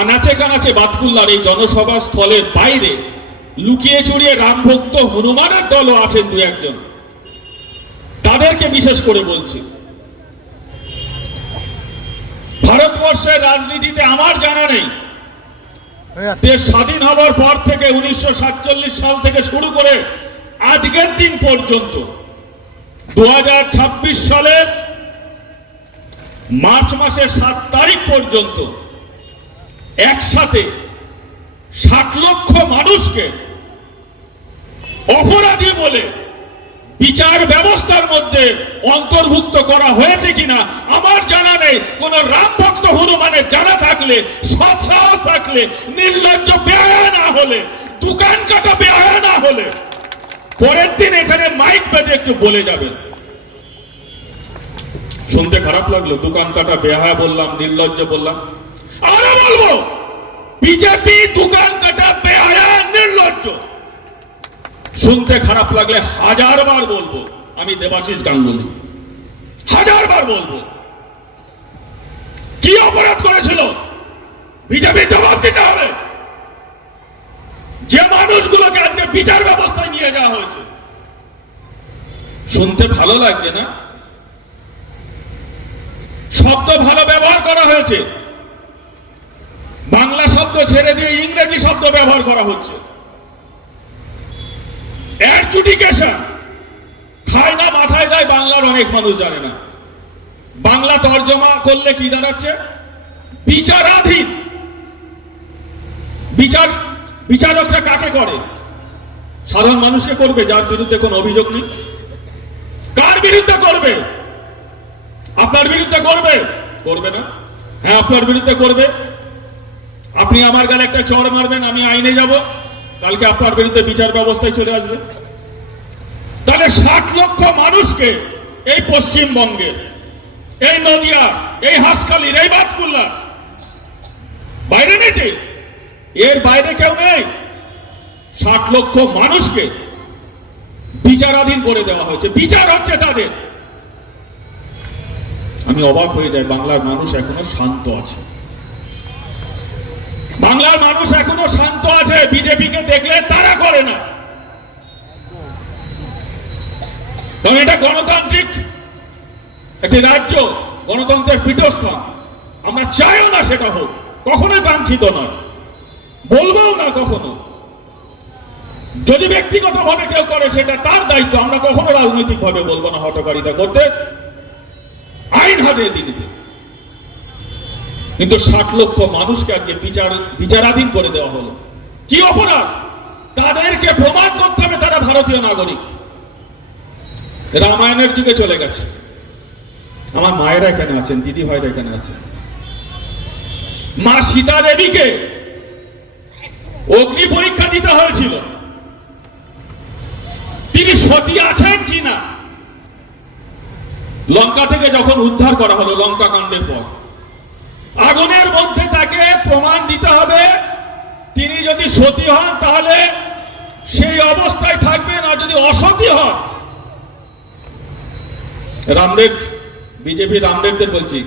আনাচে কানাচে বাতকুল্লার এই জনসভা স্থলের বাইরে লুকিয়ে চুরিয়ে রামভক্ত হনুমানের দলও আছেন দু একজন, তাদেরকে বিশেষ করে বলছি, ভারতবর্ষের রাজনীতিতে আমার জানা নেই দেশ স্বাধীন হওয়ার পর থেকে 1947 সাল থেকে শুরু করে আজকের দিন পর্যন্ত 2026 সালের মার্চ মাসের 7 তারিখ পর্যন্ত একসাথে 60 লক্ষ মানুষকে অপরাধী বলে বিচার ব্যবস্থার মধ্যে অন্তর্ভুক্ত করা হয়েছে কিনা আমার জানা নেই। কোন রাম ভক্ত হনুমানের জানা থাকলে, সৎসাহস থাকলে, নির্লজ্জ বেহায়া না হলে, দোকান কাটা বেহায়া না হলে পরের দিন এখানে মাইক বেঁধে একটু বলে যাবেন। শুনতে খারাপ লাগলো, দোকান কাটা বেহায়া বললাম, নির্লজ্জ বললাম, আরো বলবো বিজেপি দোকান কাটা বেহায়া নির্লজ্জ। শুনতে খারাপ লাগলে 1000 বার বলবো, আমি দেবাশিস গাঙ্গুলি 1000 বার বলবো। কি অপরাধ করেছিল বিজেপি জবাব দিতে হবে। যে মানুষগুলোকে আজকে বিচার ব্যবস্থায় নিয়ে যাওয়া হয়েছে, শুনতে ভালো লাগছে না? শব্দ ভালো ব্যবহার করা হয়েছে, বাংলা শব্দ ছেড়ে দিয়ে ইংরেজি শব্দ ব্যবহার করা হচ্ছে। অ্যাডজুডিকেশন খায় না মাথায় দেয়, বাংলার অনেক মানুষ জানে না। বাংলা তর্জমা করলে কি দাঁড়াচ্ছে? বিচারাধীন। বিচারকরা কাকে করে? সাধারণ মানুষকে করবে যার বিরুদ্ধে কোনো অভিযোগ নেই। কার বিরুদ্ধে করবে? আপনার বিরুদ্ধে করবে? করবে না? হ্যাঁ, আপনার বিরুদ্ধে করবে। আপনি আমার গালে একটা চড় মারবেন, আমি আইনে যাব, কালকে আপনার বিরুদ্ধে বিচার ব্যবস্থায় চলে আসবে। তাহলে 60 লক্ষ মানুষকে এই পশ্চিমবঙ্গের, এই নদিয়া, এই হাসখালির, এই বাতকুল্লা বাইরে নেই, এর বাইরে কেউ নেই। 60 লক্ষ মানুষকে বিচারাধীন করে দেওয়া হয়েছে, বিচার হচ্ছে তাদের। আমি অবাক হয়ে যাই, বাংলার মানুষ এখনো শান্ত আছে। বাংলার মানুষ এখনো শান্ত আছে। বিজেপিকে দেখলে তারা করে না, কারণ এটা গণতান্ত্রিক একটি রাজ্য, গণতন্ত্রের পীঠস্থান। আমরা চাইও না সেটা হোক, কখনোই কাঙ্ক্ষিত নয়, বলবও না কখনো। যদি ব্যক্তিগতভাবে কেউ করে সেটা তার দায়িত্ব, আমরা কখনো রাজনৈতিক ভাবে বলবো না হটকারিতা করতে, আইন হাতে দিতে। কিন্তু 60 লক্ষ মানুষকে আজকে বিচারাধীন করে দেওয়া হলো। কি অপরাধ? তাদেরকে প্রমাণ করতে হবে তারা ভারতীয় নাগরিক। রামায়ণের যুগে চলে গেছে। আমার মায়েরা এখানে আছেন, দিদি ভাইরা এখানে আছেন। মা সীতা দেবীকে অগ্নি পরীক্ষা দিতে হয়েছিল, তিনি সতী আছেন কিনা। লঙ্কা থেকে যখন উদ্ধার করা হলো, লঙ্কা কাণ্ডের পর আগুনের মধ্যে তাকে প্রমাণ দিতে হবে তিনি যদি সতী হন তাহলে সেই অবস্থায় থাকবেন, আর যদি অসতী হন। রামদেব, বিজেপি রামদেবদের বলছি,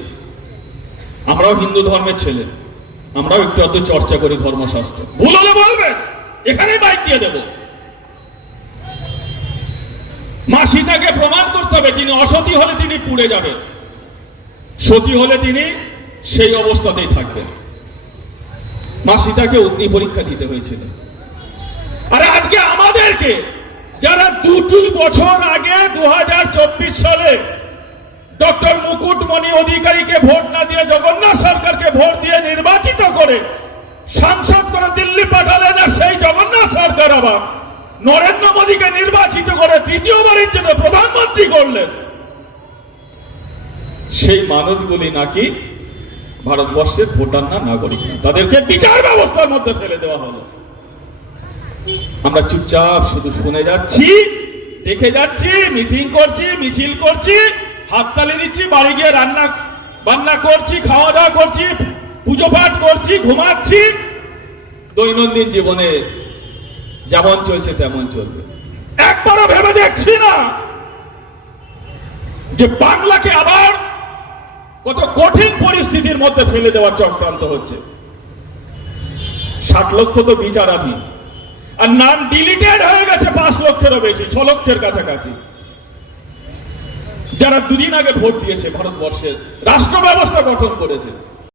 আমরাও হিন্দু ধর্মের ছেলে, আমরাও একটু অত চর্চা করি ধর্মশাস্ত্র। ভুল হলে বলবেন, এখানেই বাইক দিয়ে দেব। মা সীতাকে প্রমাণ করতে হবে তিনি অসতী হলে তিনি পুড়ে যাবেন, সতী হলে তিনি সেই অবস্থাতেই থাকবেন। মা সীতাকে অগ্নি পরীক্ষা দিতে হয়েছিল। আরে আজকে আমাদেরকে যারা 2 বছর আগে 2024 সালে ডক্টর মুকুটমণি অধিকারীকে ভোট না দিয়ে জগন্নাথ সরকারকে ভোট দিয়ে নির্বাচিত করে সাংসদ করে দিল্লি পাঠালেন, আর সেই জগন্নাথ সরকার আবার নরেন্দ্র মোদীকে নির্বাচিত করে তৃতীয়বারের জন্য প্রধানমন্ত্রী করলেন। সেই মানুষগুলি নাকি ভারতবর্ষের ভোটার না, নাগরিক না, তাদেরকে বিচার ব্যবস্থার মধ্যে ফেলে দেওয়া হলো। আমরা চুপচাপ শুধু শুনে যাচ্ছি, দেখে যাচ্ছি, মিটিং করছি, মিছিল করছি, হাততালি দিচ্ছি, বাড়ি গিয়ে রান্না বান্না করছি, খাওয়া দাওয়া করছি, পুজো পাঠ করছি, ঘুমাচ্ছি। দৈনন্দিন জীবনে যেমন চলছে তেমন চলবে। একবারও ভেবে দেখছি না যে বাংলাকে আবার কত কঠিন পরিস্থিতির মধ্যে ফেলে দেওয়ার চক্রান্ত হচ্ছে। 60 লক্ষ তো বিচারাধীন, আর নাম ডিলিটেড হয়ে গেছে 5 লক্ষেরও বেশি, 6 লক্ষের কাছাকাছি, যারা দুদিন আগে ভোট দিয়েছে, ভারতবর্ষের রাষ্ট্র ব্যবস্থা গঠন করেছে।